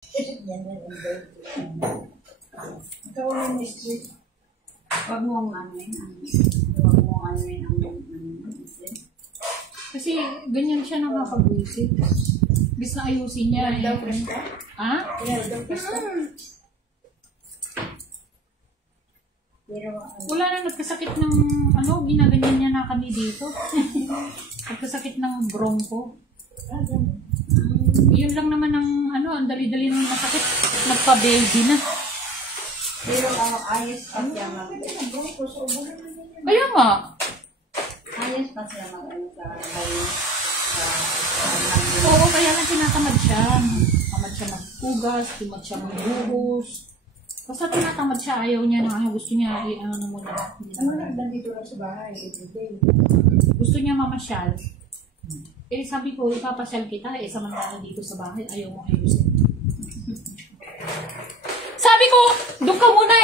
Yan na yung ikaw na yung street. Huwag mo ang huwag mo ang kasi ganyan siya nakakabwisit. Bis na ayusin niya. Ha? Wala na nagkasakit ng ginaganyan niya na kami dito. Nagkasakit ng bronco. Yun lang naman ang dali-dali nang masakit. Nagpa-baby na. Pero ayos pa siya Kaya nga. Ayos pa siya Oo, kaya lang tinatamad siya. Tamad siya magpugas, tamad siya magbuhos. Basta tinatamad siya, ayaw niya na gusto niya muna. Nandito lang sa bahay, everyday. Gusto niya mamasyal. Eh sabi ko, ipapasyal kita, samantala dito sa bahay, ayaw mo ayusin. Sabi ko, doon ka muna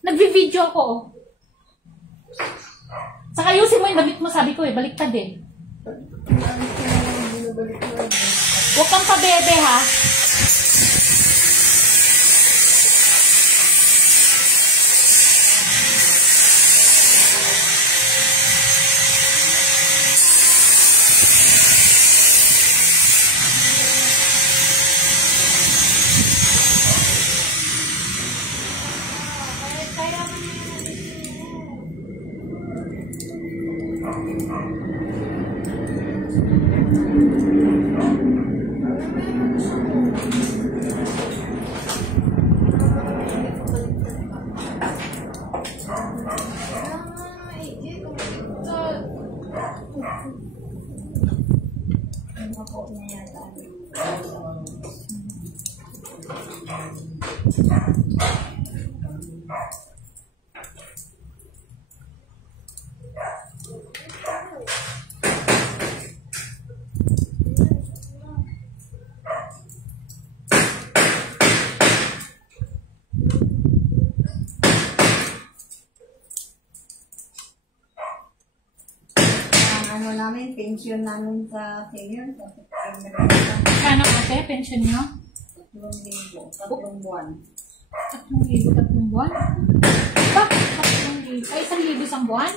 nagvi-video ako. Saka ayusin mo yung damit mo, sabi ko baliktad Huwag kang pabebe ha. pension namin sa senior. Kano ate, pension nyo? 3,000, 3 buwan. 3,000, 3 buwan? Ba? 3,000. Ay, 1,000 isang buwan?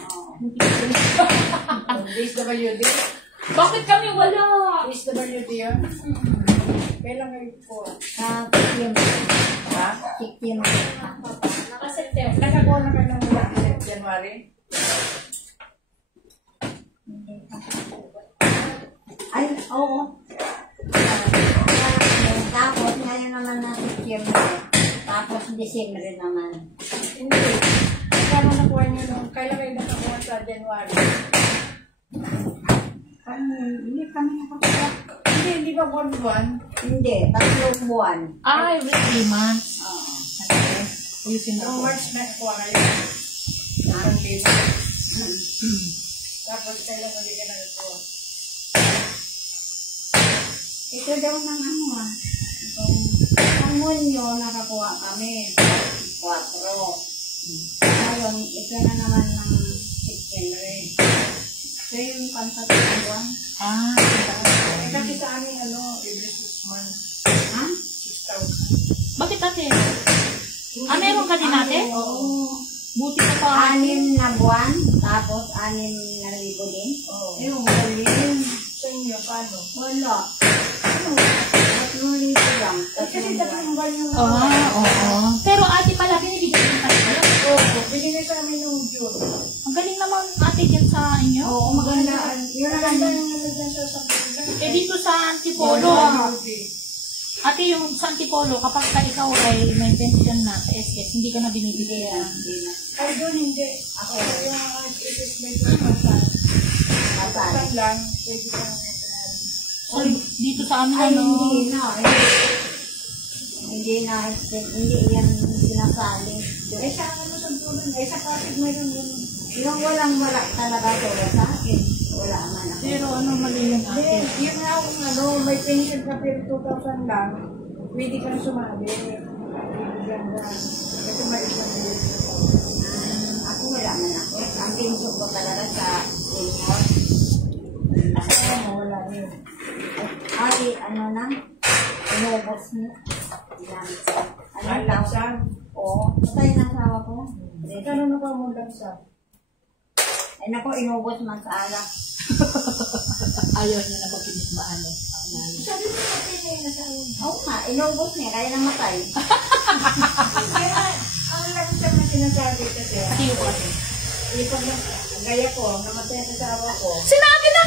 SWD? Bakit kami wala? SWD yun? Kailan kayo po? Sa Chikim. Ha? Chikim. Naka-September. Nakakuha na kayo ng January? Ay, oo. Tapos, ngayon naman na September. Tapos, December naman. Hindi. Kano nakuha nyo nung, kailan kayo nakakuha sa January? Hindi kami nakakuha. Hindi ba buwan-buwan? Hindi, 3 buwan. Ay, 3 months. Oo. Uyusin Noong ako. March na nakuha kayo. Ang date. Tapos kailan mo hindi ka nakakuha? Ito daw ng ang Hunyo nakakuha kami. 4. Ngayon, ito na naman ng September. Ito yung pansatang buwan. Ah, Eh kasi sa amin, every 6 months, Ha? 6,000. bakit ate? Meron ka din ate? Oo. Buti ka pa. 6 na buwan, tapos 6,000 din. Oo. Yung galing. Sa inyo, paano? Wala. 3,000 lang. Kasi tatlong buwan yung Oo. Pero ate pala, binibigyan ka tayo. Oo, binigay sa amin yung June. Ang galing naman ate dyan sa inyo. Oo, maganda. Yun ang Maganda yung nalagyan sa Sampulan. Eh dito sa Antipolo, ate yung sa Antipolo, kapag ka ikaw ay may pension na sa SS, hindi ka na binibigyan. Ay, doon hindi. Ako yung mga isip may tumasan. Tumasan lang, pwede ka naman sinabi. So, dito sa amin, Ay, hindi na. Hindi na. Hindi yan sinasali. Eh, sa ano mo sa tulong? Eh, sa kapit mo yung Yung wala talaga tulad sa akin. Wala man ako. pero ano mali yung Hindi, ate? yun nga kung may pension ka pero 2,000 lang, pwede kang sumabi. Bibigyan ka. Kasi may isang Ako wala man ako. Ang pinso ko talaga sa senior. wala rin. Ay, ano na? Inubos niya. Lansang. Ano Ay, daw? lansang. Oo. Patay na asawa ko. Kano na pa mo lansang? Ay naku, inubos man sa alak. Ayaw niya na makinig maano. Sabi mo patay na yung asawa mo. Oo nga, inubos niya, kaya namatay. Kaya, ang lansang na sinasabi kasi, Kasi yung kasi. ipag na, gaya ko, namatay ang asawa ko. Sinabi na!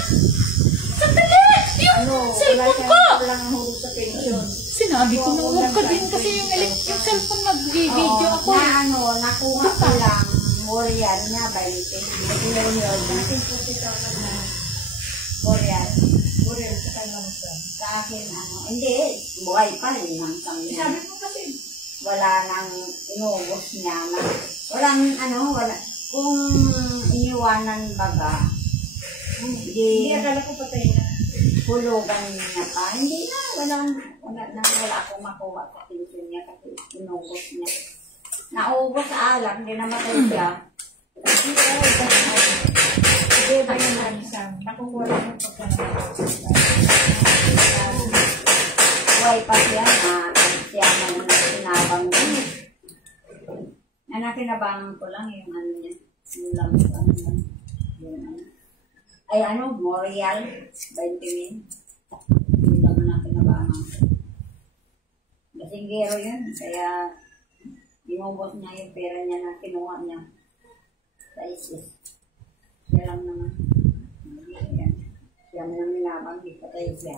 Sandali! Yung Ano, cellphone ko! Walang hulog sa pension. Sinabi ko na huwag ka din kasi yung electric cellphone mag-video Oo, ako. na ano, nakuha ko lang, Morial niya, 20. Morial na. Natin po si Tama na Morial. Burel sa kalansang. Sa akin, ano, hindi, buhay pa rin ang Sabi niya. mo kasi, Wala nang inubos niya na. Walang, ano, wala. Kung iniwanan baga, hindi hindi akala ko patay na. hulugan niya pa. Hindi na, wala akong makuha sa pension niya kasi inubos niya. Naubos sa alak, hindi namatay siya. Hindi ba yung lansang? Nakukuha lang yung pagkakalansang. Buhay pa siya na siya na sinabang din. Nakinabangan ko lang yung ano niya. Yung lampan lang. Yung ano. Ay ano, Morial, 20 Yung lang na nakinabangan ko. Basinggero yun. Kaya inubos niya yung pera niya na kinuha niya sa ISIS. Siya lang naman. Siya naman nilabang, di patay siya.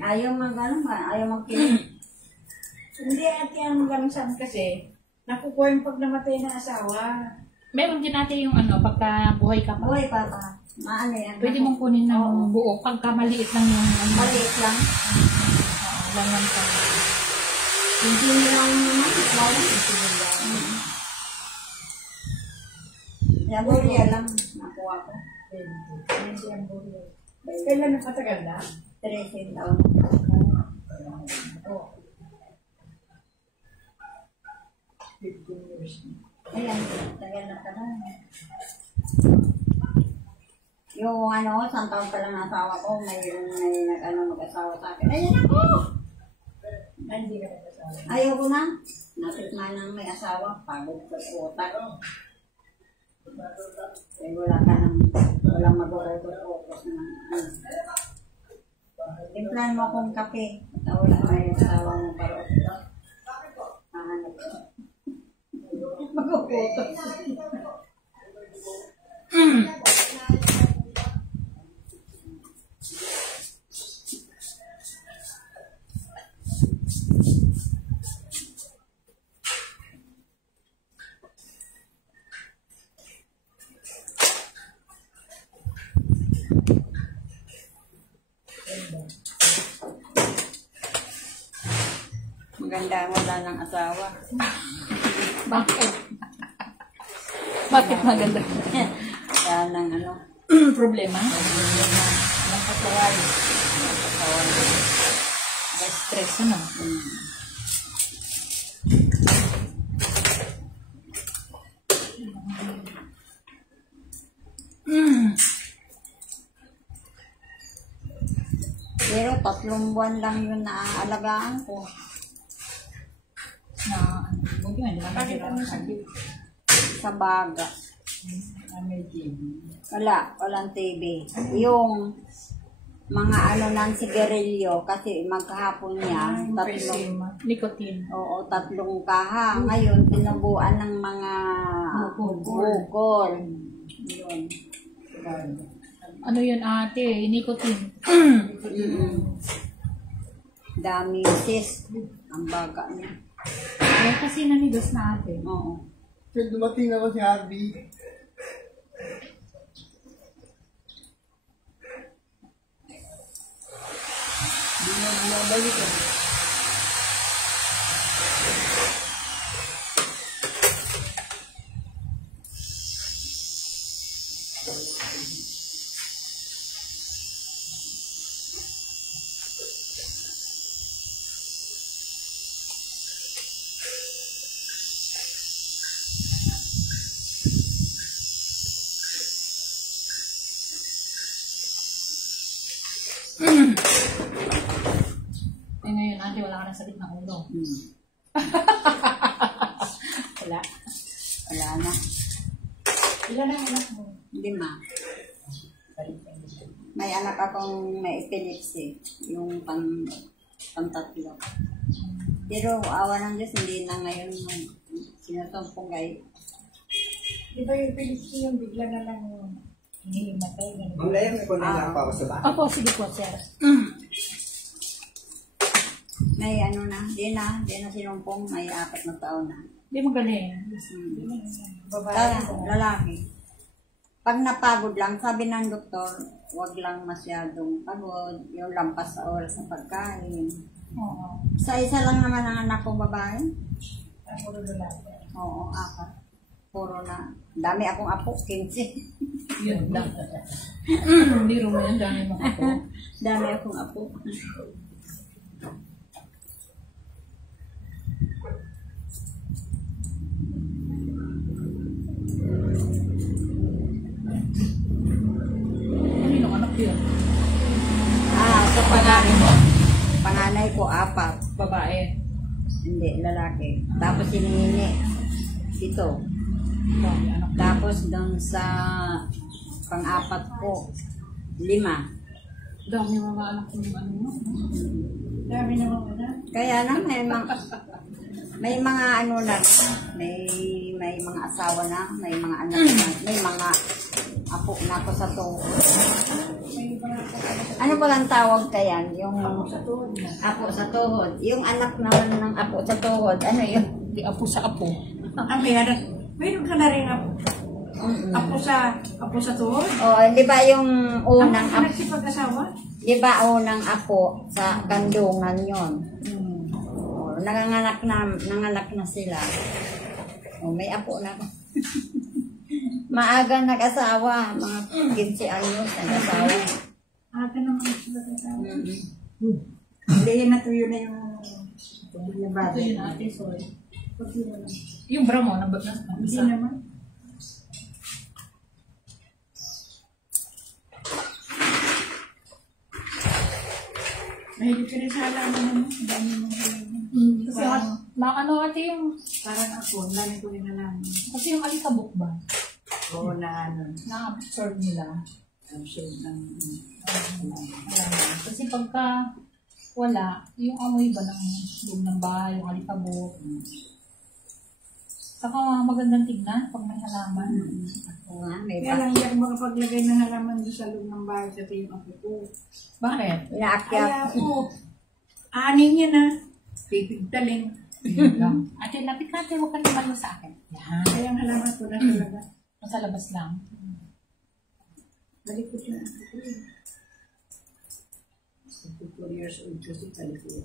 Ayaw mag-ano ba? Ayaw mag-kinig. Hindi ate ang lansang kasi, nakukuha yung pag namatay na asawa. Meron din natin yung ano, pagka buhay ka pa. Buhay pa pa. Maano yan? Pwede mong kunin ng Oo. buo. Pagka maliit lang yung ano. Maliit lang. Langan ka. Hindi lang naman. Wala. Burial lang. Nakuha ko. Hindi ang burel. Kailan nakatagal na? 13 taon. Oo. 15 years na. Ayan. Tagal na ka na. Yung ano, isang taon pa lang asawa ko, may mag-asawa sa akin. Ayan ako! Ay, hindi ka nagkasawa. Ayaw ko na. Natikman ng may asawa, pagod sa utak. Kaya wala ka nang, walang mag-utos na. Timplan mo akong kape. At wala na yung asawa mo parot. Hanap ko. Mag-utos. Maganda ang wala ng asawa. Bakit? Bakit maganda? Yan ang ano. Problema? Ang kasaway. Stress ano? Pero 3 buwan lang yun na aalagaan ko. Na ano? Buti nga, hindi naman Bakit sila ano sakit. Sa baga. May TV. Walang TV. Yung mga ano ng sigarilyo kasi maghapon niya, Nicotine. 3 kaha. Ngayon, tinubuan ng mga bukol. Yun. Ano yun ate? Nicotine. Dami sis. Ang baga niya. Kaya kasi nanigas na ate. Oo. Kasi dumating naman si Harvey. Hindi na bumabalik eh. Eh ngayon ate, wala ka ng sakit ng ulo. Wala. Wala na. Ilan ang anak mo? 5. May anak akong may epilepsy. Yung pang-tatlo. Pero awa ng Diyos, hindi na ngayon sinusumpong kayo. Di ba yung Pilipino yung bigla na lang hinihimatay? Ang layo, may kunang pa ako sa bahay. Opo, sige po, sir. May ano na, di na sinumpong, may 4 na taon na. Hindi magaling. Babae. Lalaki. Pag napagod lang, sabi ng doktor, huwag lang masyadong pagod, yung lampas sa oras ng pagkain. Oo. Sa isa lang naman ang anak kong babae. Puro lalaki. Oo, 4. Puro na. Dami akong apo, 15. Yun lang. Biro mo yan, dami mo ako. Dami akong apo. Ano anak yun? Sa panganay ko, 4. Babae. Hindi, lalaki. Tapos si Nini, 7. Dami anak. Tapos doon sa pang-4 ko, 5. Dami mga anak yung ano mo. Dami naman anak. Kaya na may mga ano na, may mga asawa na, may mga anak na, may mga apo na ako sa tuhod. Ano ba ang tawag kaya? Yung apo sa tuhod. Yung anak naman ng apo sa tuhod, ano yun? Di apo sa apo. May anak. Mayroon ka na rin apo. Apo sa tuhod? Oh, di ba yung unang Ang apo, nagsipag-asawa? di ba unang apo sa kandungan yon? Oh, nanganak na sila. Oh, may apo na. Maaga nag-asawa, mga 15 anyos nag-asawa. Ate naman nagsipag-asawa. Mm-hmm. Hindi yan natuyo na yung bata. Ito yun ate, sorry. Pati wala. Yung bra mo, nabag na. Hindi naman. Mahilig ka rin sa halaman mo. Ang dami mong halaman. Kasi ano ate yung, Parang ako, ang dami ko rin halaman. kasi yung alikabok ba? Oo na ano. Na-absorb nila. Ang shade ng... Kasi pagka wala, yung amoy ba ng loob ng bahay, yung alikabok. Saka magandang tignan pag may halaman. Oo nga, may Kaya lang yan makapaglagay ng halaman doon sa loob ng bahay sa yung ako ko. Bakit? inaakyat. Kaya po, aning yan na. Pipigtalin. Yun lang. Ate, lapit ka ate, huwag ka naman sa akin. Yan. Kaya ang halaman ko na talaga. Nasa labas lang. Talikot yung ako ko. 54 years old kasi talikot.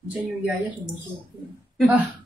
Minsan yung yaya sumusok ko. Ah.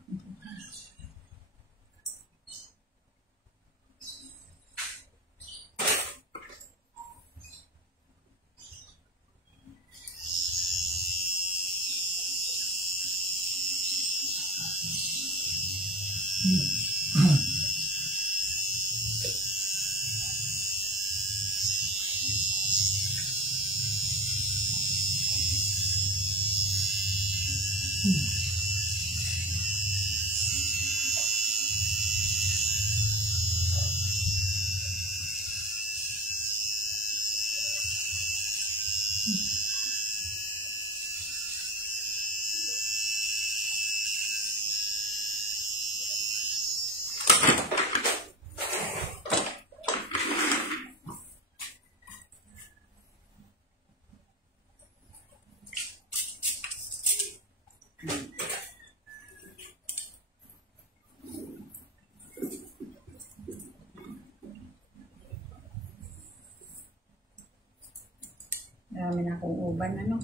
Marami na akong uban, ano?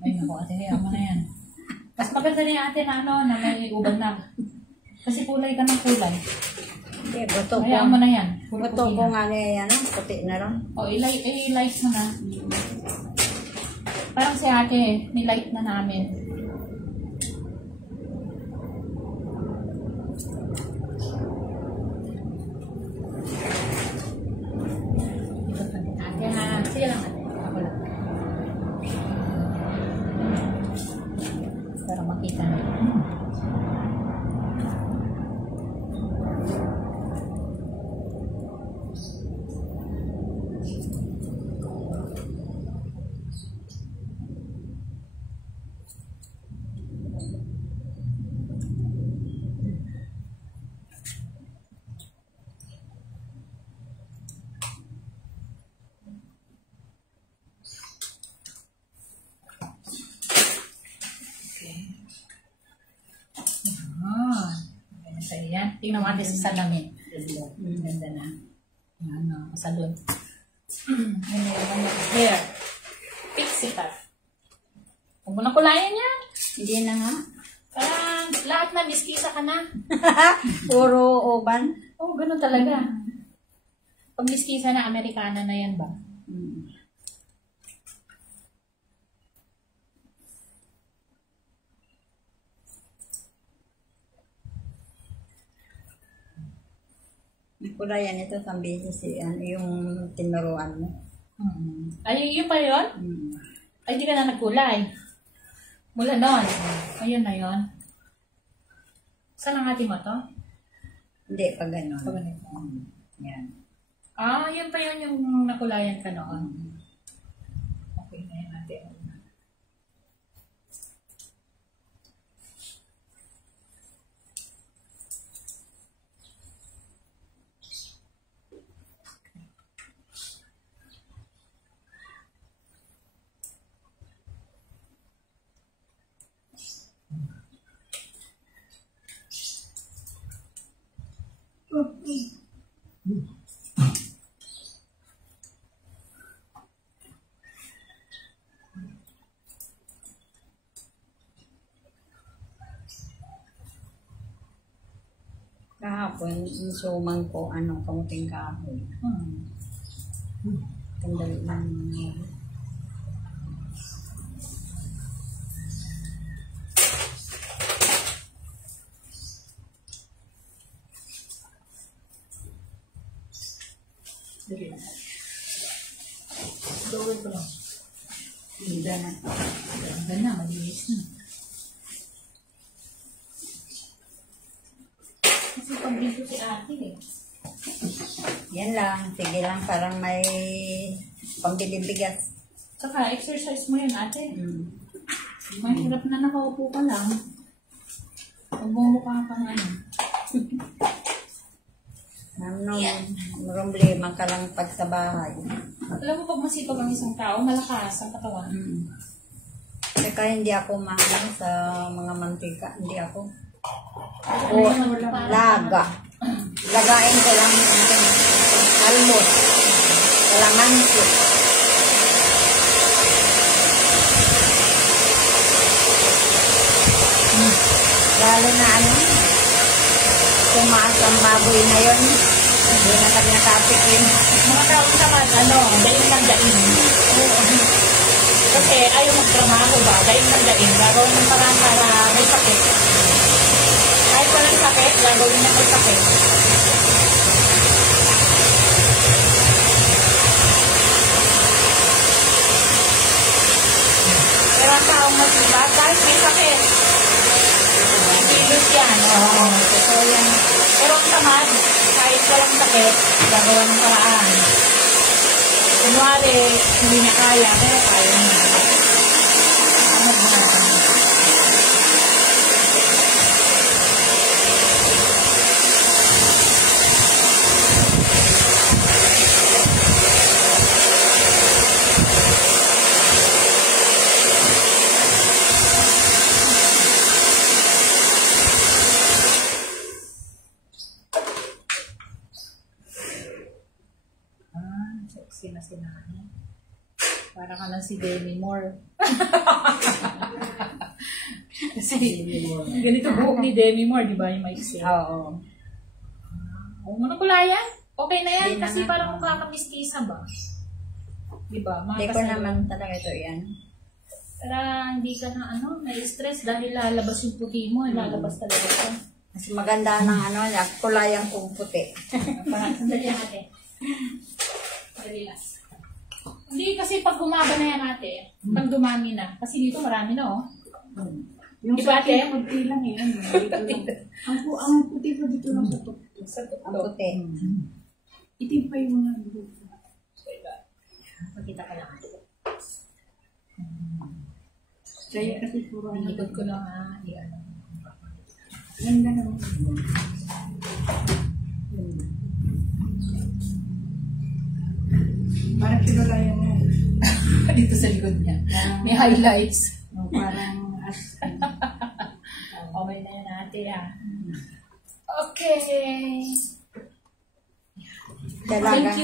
Ay, naku, ate, hayaan mo na yan. Mas maganda rin ate na ano, na may uban na. Kasi kulay ka ng kulay. Okay, buto ko. Hayaan mo na yan. Buto ko nga niya yan, puti na lang. O, i-light mo na. Parang si ate, nilight na namin. Ate na, sige lang ate. Ako lang. makita niyo. Yan. Tingnan mo natin sa salamin. Ganda na. Yan, salon. Yan na yung hair. Fix it up. Huwag mo na kulayan yan. Hindi na nga. Parang lahat na miskisa ka na. Puro oban. Oo, ganun talaga. Pag miskisa na, Amerikana na yan ba? Kulayan ito, sabi si yung tinuruan mo. Ay, yun pa yun? Ay, di ka na nagkulay. Mula noon. Ayun na yun. Saan ang ating mo to? Hindi, pag gano'n. Pag ganito. Yan. Ah, yun pa yun yung nakulayan ka noon. Okay na yun natin. Kahapon, insuman ko, kamuting kahoy. Kandali lang. Gawin ko lang. Ganda na. Ganda na, malinis na. Kasi pag-dito si ate eh. Yan lang. Sige lang, parang may pambili bigas. Saka exercise mo yun ate. Mahirap na nakaupo ka lang. Magmumukha kang ano. Problema ka lang pag sa bahay. Alam mo, pag masipag ang isang tao, malakas ang katawan. Saka hindi ako mahal sa mga mantika. Hindi ako. Laga. Lagain ko lang almos. Kalamansi. Lalo na tumaas ang baboy na yun. Hindi na kami nakatikin. Mga tao naman, daing ng daing. Kasi ayaw magtrabaho ba, daing ng daing. Gagawin ng parang para may sakit. Kahit walang sakit, gagawin na may sakit. Pero ang taong masipag, kahit may sakit. Kilos yan. Oo, totoo yan. Pero ang tamad, kahit walang sakit, gagawa ng paraan. Kunwari, hindi niya kaya, pero kaya niya. Tamad na. Sexy na sinanay. Para ka lang si Demi Moore. Kasi ganito buhok ni Demi Moore, di ba? Yung maiksi. Oo. Huwag mo na kulayan. Okay na yan. Di na Kasi nga. parang mukha kang mistisa ba? Di ba? Hindi ko naman talaga ito yan. Pero hindi ka na na-stress dahil lalabas yung puti mo. Lalabas talaga ito. Mas maganda ng kulayan kong puti. Parang sandali ate. Sandali lang. Hindi kasi pag gumaba na yan ate, pag dumami na. Kasi dito marami na Yung Di sa ba, ate? akin, puti lang eh. Ano, dito lang. Ang puti ko dito lang sa tuktok. Ang puti. Itim pa yung mga grupo. Makita ka lang. Kaya kasi puro Ang likod ko lang di ano. ganda naman. Parang kinulayan nga. Dito sa likod niya. May highlights. No, parang as... Okay na yun ate Okay. Dalagang